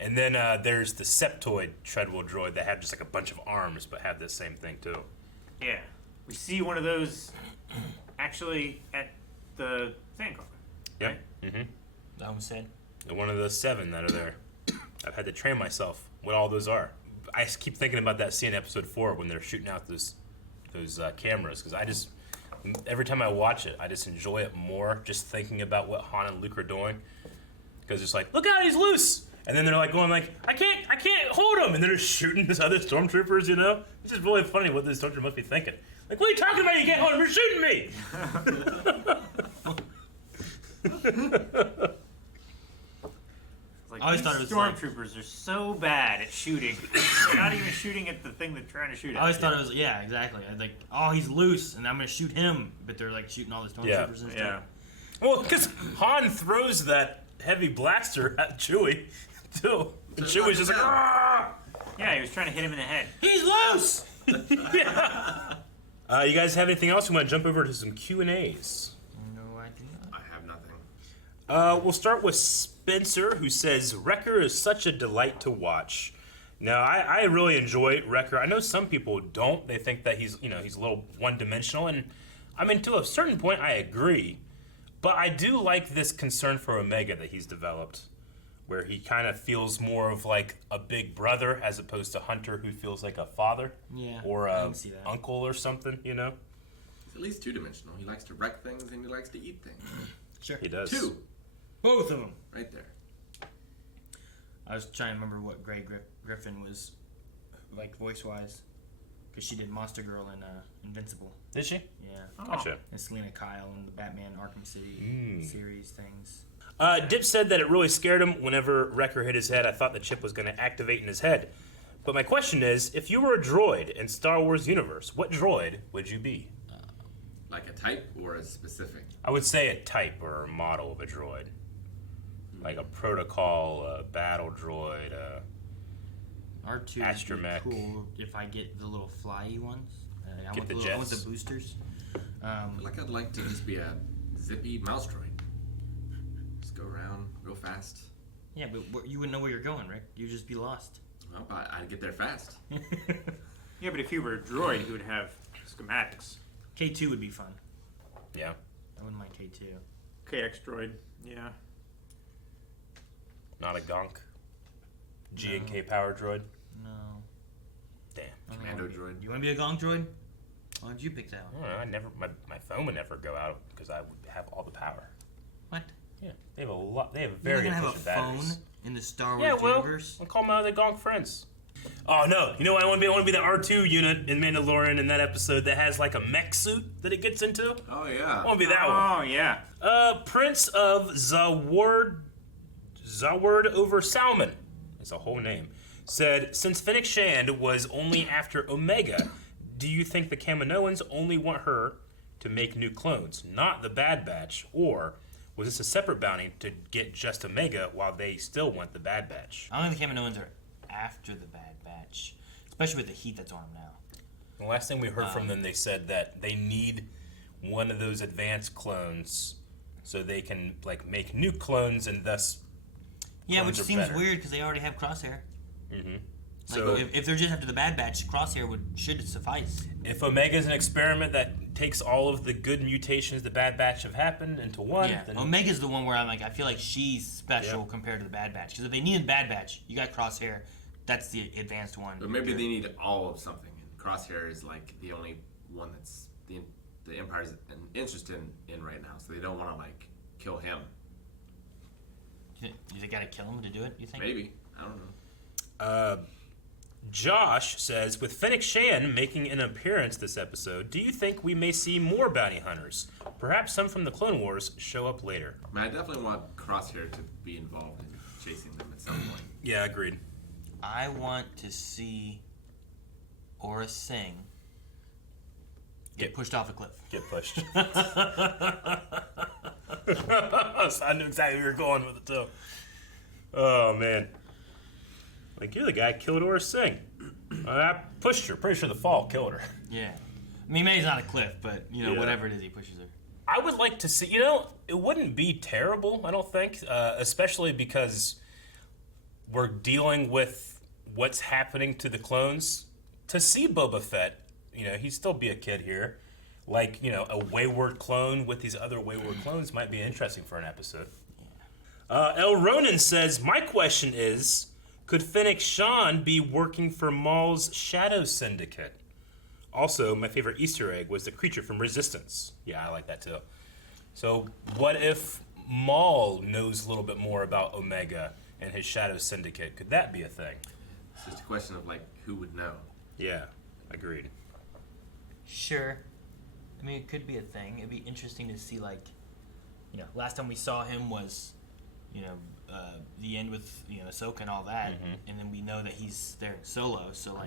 and then there's the Septoid Treadwell droid that have just like a bunch of arms, but have the same thing too. Yeah, we see one of those actually at the Sandcar. Yeah. Right? Mm-hmm. That was said. One of the 7 that are there. I've had to train myself what all those are. I keep thinking about that scene in episode 4 when they're shooting out those cameras because every time I watch it, I just enjoy it more just thinking about what Han and Luke are doing. Because it's like, look out, he's loose! And then they're like going like, I can't hold him! And they're just shooting these other stormtroopers, you know? It's just really funny what these stormtroopers must be thinking. Like, what are you talking about? You can't hold him, you're shooting me! Like, I always these thought it was stormtroopers are so bad at shooting. They're not even shooting at the thing they're trying to shoot at. I always thought it was exactly. I was like, oh, he's loose, and I'm gonna shoot him, but they're like shooting all the stormtroopers and stuff. Yeah. Well, because Han throws that heavy blaster at Chewie, too. And Chewie's just like, "Argh!" Yeah, he was trying to hit him in the head. He's loose. Yeah. You guys have anything else? We want to jump over to some Q&As. No idea. I have nothing. We'll start with Spencer, who says, Wrecker is such a delight to watch. Now, I really enjoy Wrecker. I know some people don't. They think that he's a little one-dimensional, and I mean, to a certain point, I agree. But I do like this concern for Omega that he's developed, where he kind of feels more of like a big brother as opposed to Hunter, who feels like a father or I a can see that. uncle or something, you know? He's at least 2-dimensional. He likes to wreck things and he likes to eat things. Sure. He does. 2. Both of them. Right there. I was trying to remember what Grey Griffin was like voice-wise, because she did Monster Girl in Invincible. Did she? Yeah. Gotcha. And Selena Kyle in the Batman Arkham City series things. Dip said that it really scared him whenever Wrecker hit his head. I thought the chip was going to activate in his head. But my question is, if you were a droid in Star Wars universe, what droid would you be? Like a type or a specific? I would say a type or a model of a droid. Like a protocol, a battle droid, R2 Astromech. would be cool if I get the little flyy ones. I Get want the I want jets. the boosters. Like I'd like to just be a zippy mouse droid. Just go around real fast. Yeah, but you wouldn't know where you're going, Rick. You'd just be lost. Well, I'd get there fast. Yeah, but if he were a droid, he would have schematics. K2 would be fun. Yeah. I wouldn't mind K2. KX droid, yeah. Not a gonk. G and K power droid. No. Damn. Commando droid. You want to be a Gong droid? Why don't you pick that one? I never. My phone would never go out because I would have all the power. What? Yeah, they have a lot. They have You're very not gonna have a efficient batteries. phone in the Star Wars Yeah, well, universe? I'll call my other gonk friends. Oh no! You know what I want to be? I want to be the R2 unit in Mandalorian in that episode that has like a mech suit that it gets into. Oh yeah. I want to be that one. Oh, yeah. Prince of Zaward over Salmon. That's a whole name. Said, since Fennec Shand was only after Omega, do you think the Kaminoans only want her to make new clones, not the Bad Batch? Or was this a separate bounty to get just Omega while they still want the Bad Batch? I don't think the Kaminoans are after the Bad Batch, especially with the heat that's on them now. The last thing we heard from them, they said that they need one of those advanced clones so they can like make new clones and thus. Yeah, clones which are seems better. weird because they already have Crosshair. Mm-hmm. Like, So if they're just after the Bad Batch, Crosshair should suffice. if Omega's an experiment that takes all of the good mutations the Bad Batch have happened into one, Yeah, then Omega's the one where I'm like, I feel like she's special compared to the Bad Batch. Because if they needed Bad Batch, you got Crosshair. That's the advanced one. But maybe they need all of something, and Crosshair is like the only one that's the Empire's interested in right now, so they don't want to like kill him. You think gotta kill him to do it? You think? Maybe, I don't know. Josh says, with Fennec Shan making an appearance this episode, do you think we may see more bounty hunters? Perhaps some from the Clone Wars show up later. I mean, I definitely want Crosshair to be involved in chasing them at some point. Yeah, agreed. I want to see Aura Singh get pushed off a cliff. Get pushed. I knew exactly where you were going with it, too. Oh, man. Like, you're the guy who killed Aura Singh. I pushed her. Pretty sure the fall killed her. Yeah. I mean, maybe it's not a cliff, but, Yeah. whatever it is, he pushes her. I would like to see, it wouldn't be terrible, I don't think, especially because we're dealing with what's happening to the clones. To see Boba Fett, he'd still be a kid here. Like, a wayward clone with these other wayward clones might be interesting for an episode. El Ronan says, my question is, could Fennec Shan be working for Maul's Shadow Syndicate? Also, my favorite Easter egg was the creature from Resistance. Yeah, I like that too. So, what if Maul knows a little bit more about Omega and his Shadow Syndicate? Could that be a thing? It's just a question of like who would know. Yeah, agreed. Sure. I mean, it could be a thing. It'd be interesting to see, last time we saw him was, the end with, Ahsoka and all that. Mm-hmm. And then we know that he's there solo. So,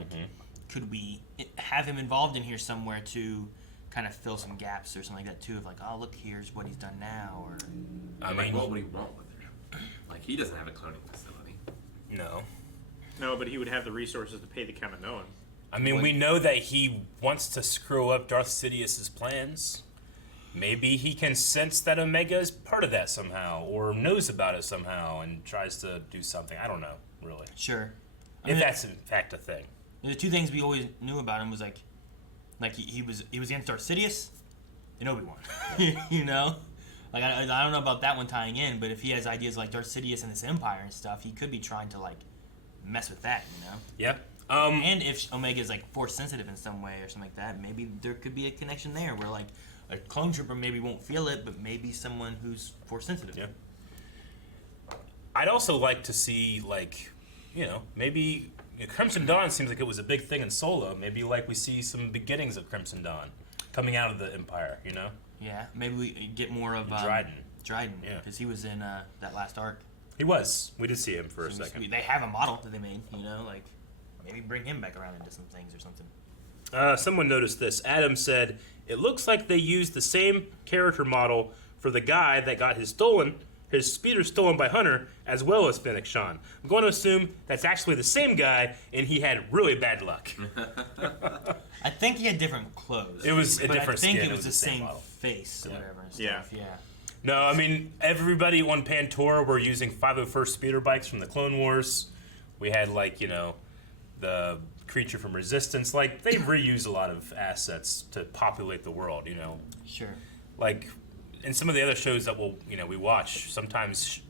could we have him involved in here somewhere to kind of fill some gaps or something like that, too? Of like, oh, look, here's what he's done now. Or What would he want with her? Like, he doesn't have a cloning facility. No. No, but he would have the resources to pay the Kaminoans. I mean, we know that he wants to screw up Darth Sidious's plans. Maybe he can sense that Omega is part of that somehow, or knows about it somehow, and tries to do something. I don't know, really. Sure. If that's in fact a thing. The two things we always knew about him was he was against Darth Sidious and Obi-Wan. Like I don't know about that one tying in, but if he has ideas like Darth Sidious and this Empire and stuff, he could be trying to mess with that, Yeah. And if Omega is Force sensitive in some way or something like that, maybe there could be a connection there where a clone trooper maybe won't feel it, but maybe someone who's Force sensitive. Yeah. I'd also like to see maybe Crimson Dawn seems like it was a big thing in Solo. Maybe we see some beginnings of Crimson Dawn coming out of the Empire. Yeah, maybe we get more of Dryden. Yeah, because he was in that last arc. He was. We did see him for a second. They have a model that they made. Maybe bring him back around into some things or something. Someone noticed this. Adam said, it looks like they used the same character model for the guy that got his speeder stolen by Hunter, as well as Fennec Shan. I'm going to assume that's actually the same guy, and he had really bad luck. I think he had different clothes. It was a but different I think skin. it was the same model. face or whatever and Yeah. stuff. Yeah. No, I mean, everybody on Pantora were using 501st speeder bikes from the Clone Wars. We had, the creature from Resistance. They reuse a lot of assets to populate the world, Sure. In some of the other shows that we watch, sometimes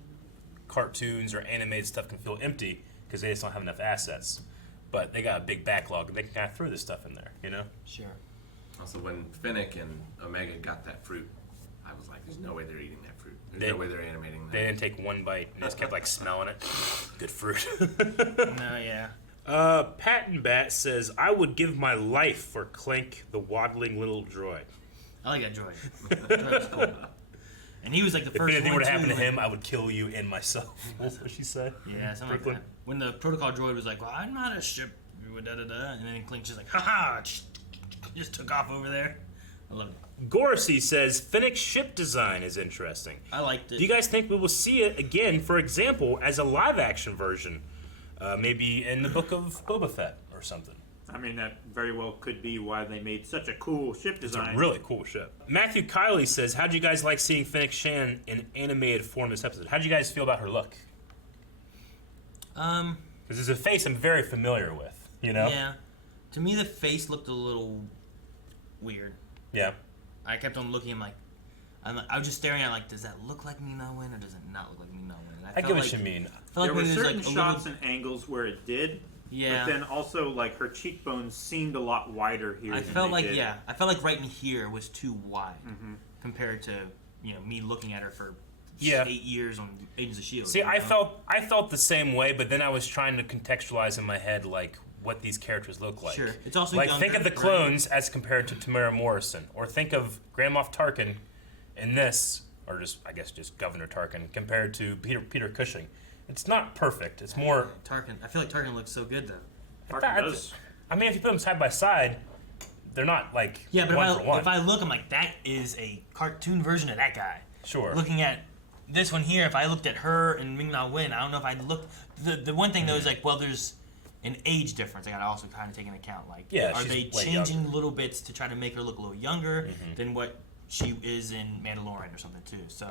cartoons or animated stuff can feel empty because they just don't have enough assets. But they got a big backlog, and they can kind of throw this stuff in there, Sure. Also, when Fennec and Omega got that fruit, I was like, there's no way they're eating that fruit. There's no way they're animating that. They didn't take one bite, and they just kept, smelling it. Good fruit. No, yeah. Patton Bat says, I would give my life for Clank, the waddling little droid. I like that droid. Droid was cool. And he was the first one. If anything were to happen to too, him, I would kill you and myself. That's what she said. Yeah, something Brooklyn. like that. When the protocol droid was well, I'm not a ship, da-da-da, and then Clink's just haha, just took off over there. I love it. Gorsey says Finnick's ship design is interesting. I liked it. Do you guys think we will see it again, for example, as a live-action version? Maybe in the book of Boba Fett or something. I mean, that very well could be why they made such a cool ship design. It's a really cool ship. Matthew Kiley says, how'd you guys like seeing Finnick Shan in animated form this episode? How'd you guys feel about her look? Because it's a face I'm very familiar with, you know? Yeah. To me, the face looked a little weird. Yeah. I kept on looking. I was just staring at does that look like Ming-Na Wen or does it not look like Ming-Na Wen? I get what you mean. There were certain shots and angles where it did. Yeah. But then also, her cheekbones seemed a lot wider here. I felt like right in here was too wide compared to me looking at her for 8 years on Agents of S.H.I.E.L.D. See, I felt the same way, but then I was trying to contextualize in my head what these characters look like. Sure, it's also think younger, of the clones as compared to Tamara Morrison, or think of Grand Moff Tarkin in this, or just Governor Tarkin compared to Peter Cushing. It's not perfect. It's more Tarkin. I feel like Tarkin looks so good though. Tarkin does. I mean, if you put them side by side, they're not but one for one. if I look, I'm like, that is a cartoon version of that guy. Sure. Looking at this one here, if I looked at her and Ming-Na Wen, I don't know if I'd look. The one thing though is there's an age difference. I gotta also kind of take into account. Are they changing little bits to try to make her look a little younger than what she is in Mandalorian or something too? So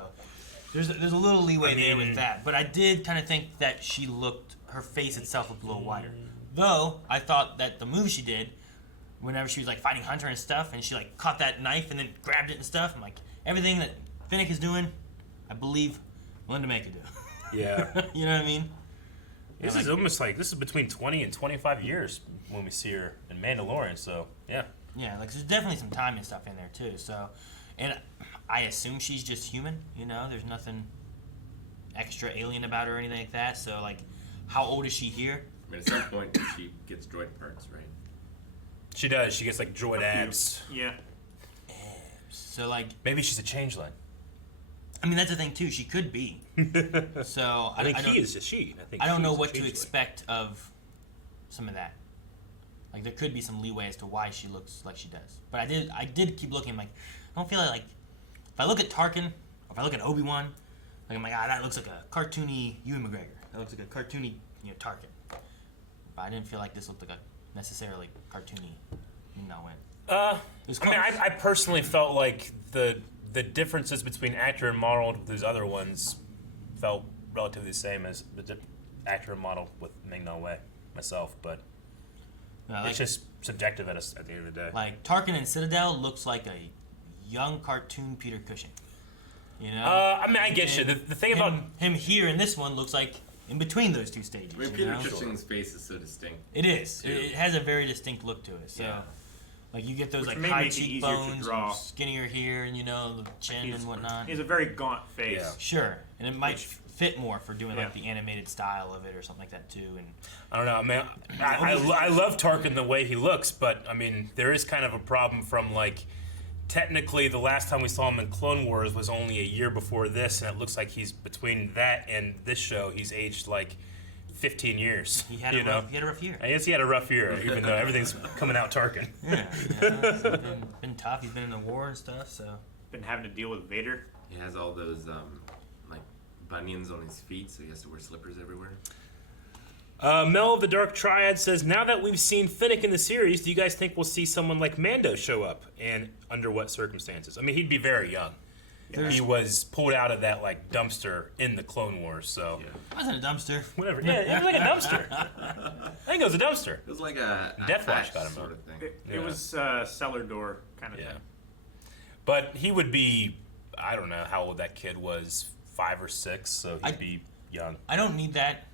there's a little leeway there with that. But I did kind of think that her face itself looked a little wider. Though I thought that the move she did, whenever she was fighting Hunter and stuff, and she caught that knife and then grabbed it and stuff, I'm like, everything that Finnick is doing, I believe Melinda May could do. Yeah. You know what I mean? This is almost this is between 20 and 25 years when we see her in Mandalorian, so yeah. Yeah, there's definitely some time and stuff in there too. So, and I assume she's just human. There's nothing extra alien about her or anything like that. So, how old is she here? I mean, at some point she gets droid parts, right? She does. She gets droid abs. Yeah. So maybe she's a changeling. I mean, that's the thing too. She could be. So I think he is just she. I don't know what to expect of some of that. There could be some leeway as to why she looks like she does. But I did keep looking. I don't feel like if I look at Tarkin, or if I look at Obi-Wan, I'm like, that looks like a cartoony Ewan McGregor. That looks like a cartoony Tarkin. But I didn't feel like this looked like a necessarily cartoony Ming-Na Wen. I personally felt like the differences between actor and model with these other ones felt relatively the same as the actor and model with Ming-Na Wen myself, but it's just subjective at the end of the day. Tarkin in Citadel looks like a young cartoon Peter Cushing. I get you. The thing about him here in this one looks like in between those two stages. I mean, Peter Cushing's face is so distinct. It is. It has a very distinct look to it. So. Yeah. You get those high cheekbones, and skinnier here, and the chin and whatnot. He has a very gaunt face. Yeah. Sure, and it might fit more for doing the animated style of it or something like that too. And I don't know, I mean, I love Tarkin the way he looks, but I mean, there is kind of a problem from technically the last time we saw him in Clone Wars was only a year before this, and it looks like he's between that and this show, he's aged 15 years. He had a rough year. I guess he had a rough year, even though everything's coming out Tarkin. Yeah, it's been tough. He's been in the war and stuff, so. Been having to deal with Vader. He has all those bunions on his feet, so he has to wear slippers everywhere. Mel of the Dark Triad says, now that we've seen Finnick in the series, do you guys think we'll see someone like Mando show up, and under what circumstances? I mean, he'd be very young. He was pulled out of that dumpster in the Clone Wars, so it wasn't a dumpster. Whatever. Yeah, it was like a dumpster. I think it was a dumpster. It was like a Death Watch got him sort of thing. It was cellar door kind of thing. But he would be, I don't know how old that kid was, 5 or 6, so he'd be young. I don't need that.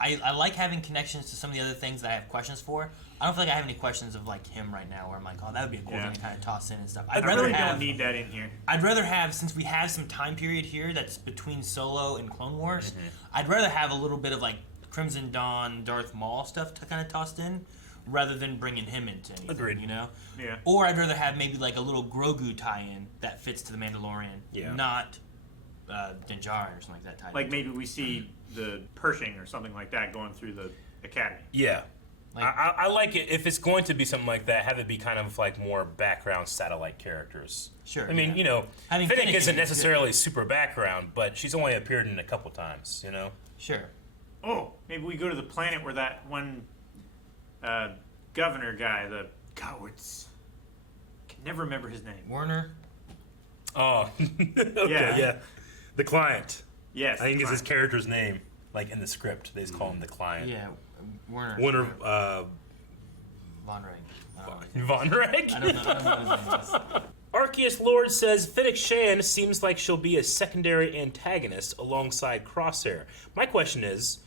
I like having connections to some of the other things that I have questions for. I don't feel like I have any questions of him right now where I'm like, oh, that would be a cool thing to kind of toss in and stuff. I really don't need that in here. I'd rather have, since we have some time period here that's between Solo and Clone Wars, I'd rather have a little bit of Crimson Dawn, Darth Maul stuff to kind of tossed in, rather than bringing him into anything. Agreed. Yeah. Or I'd rather have maybe a little Grogu tie-in that fits to the Mandalorian, not Din Djarin or something like that. Maybe we see the Pershing or something like that going through the academy. Yeah. Like, I like it if it's going to be something like that. Have it be kind of like more background satellite characters. Sure. I mean, yeah. you know, I mean, Finnick Finnick isn't is necessarily super background, but she's only appeared in a couple times. You know. Sure. Oh, maybe we go to the planet where that one governor guy, the cowards, can never remember his name. Warner. Oh, okay, yeah. The client. Yes. I think it's his client. character's name, like in the script. They just call him the client. Yeah. Warner. Warner Von Reg. Von Reg. I don't know what his name is. Arceus Lord says Fennec Shan seems like she'll be a secondary antagonist alongside Crosshair. My question is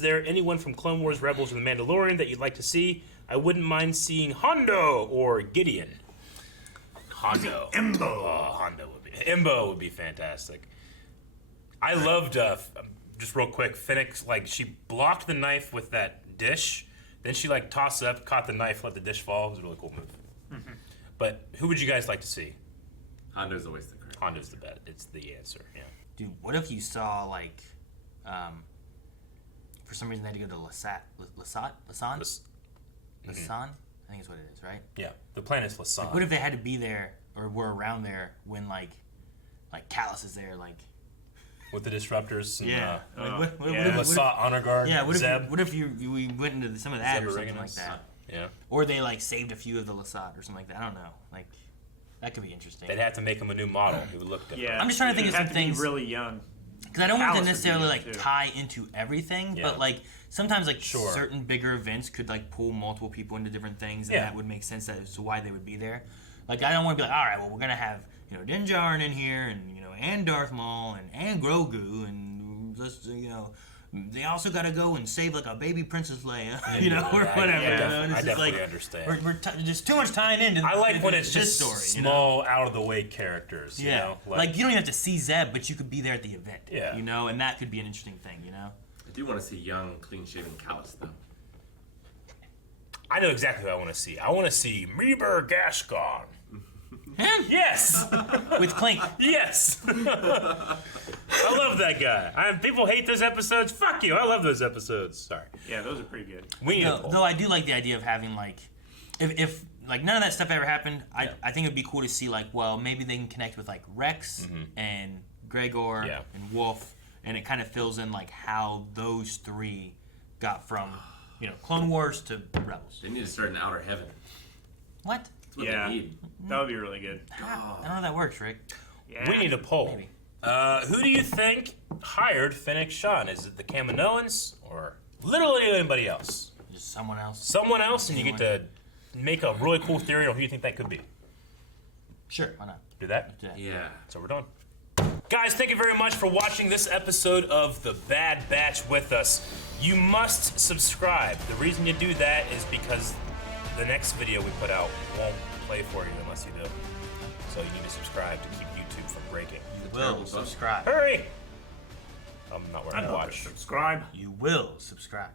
there anyone from Clone Wars, Rebels, or The Mandalorian that you'd like to see? I wouldn't mind seeing Hondo or Gideon. Hondo. Embo. Oh, Embo would be fantastic. I loved, just real quick, Fennec, like, she blocked the knife with that dish, then she, like, tossed it up, caught the knife, let the dish fall. It was a really cool move. Mm-hmm. But who would you guys like to see? Hondo's always the correct. Hondo's the best. It's the answer, yeah. Dude, what if you saw, like, for some reason they had to go to Lasan? Mm-hmm. Lasan? I think is what it is, right? Yeah, the planet's Lasan. Like, what if they had to be there or were around there when, like Callus is there, like... With the disruptors and Like, what Lasat Honor Guard, yeah, Zeb. What if we went into some of that Zeb or something Originus. like that? Yeah. Or they, like, saved a few of the Lasat or something like that. I don't know. Like, that could be interesting. They'd have to make him a new model. He would look different. Yeah. I'm just trying to think He'd of some have to be things... really young. Because I don't want Callus to would be necessarily, young, like, too. tie into everything, Yeah. but, like, sometimes, like, Sure. certain bigger events could, like, pull multiple people into different things, and Yeah. that would make sense as to why they would be there. Like, I don't want to be like, all right, well, we're going to have, you know, Din Djarin in here, and, you know, and Darth Maul, and Grogu, and, just, you know, they also got to go and save, like, a baby Princess Leia, you know, or whatever. You know? And I it's just definitely like, understand. We're just too much tying into I like when it's this just story, you know? small, out-of-the-way characters, you know? Like, you don't even have to see Zeb, but you could be there at the event, Yeah. you know, and that could be an interesting thing, you know? I do want to see young, clean-shaven Callus, though. I know exactly who I want to see. I want to see Meeber Gascon. Him? Yes! With Clink. Yes! I love that guy. People hate those episodes. Fuck you. I love those episodes. Sorry. Yeah, those are pretty good. We need a No, poll. though I do like the idea of having, like, if like none of that stuff ever happened, I think it'd be cool to see, like, well, maybe they can connect with, like, Rex and Gregor and Wolf, and it kind of fills in, like, how those three got from, you know, Clone Wars to Rebels. They need to start in Outer Heaven. What? That's what Yeah. they need. That would be really good. I don't know how that works, Rick. Yeah. We need a poll. Maybe. Who do you think hired Fennec Shan? Is it the Kaminoans or literally anybody else? Just someone else. Someone else, and you get to make a really cool theory on who you think that could be. Sure, why not? Do that? Do that. Yeah. So we're done. Guys, thank you very much for watching this episode of The Bad Batch with us. You must subscribe. The reason you do that is because the next video we put out won't play for you unless you do. So you need to subscribe to keep YouTube from breaking. You will subscribe. Hurry! I'm not wearing a watch. Subscribe. You will subscribe.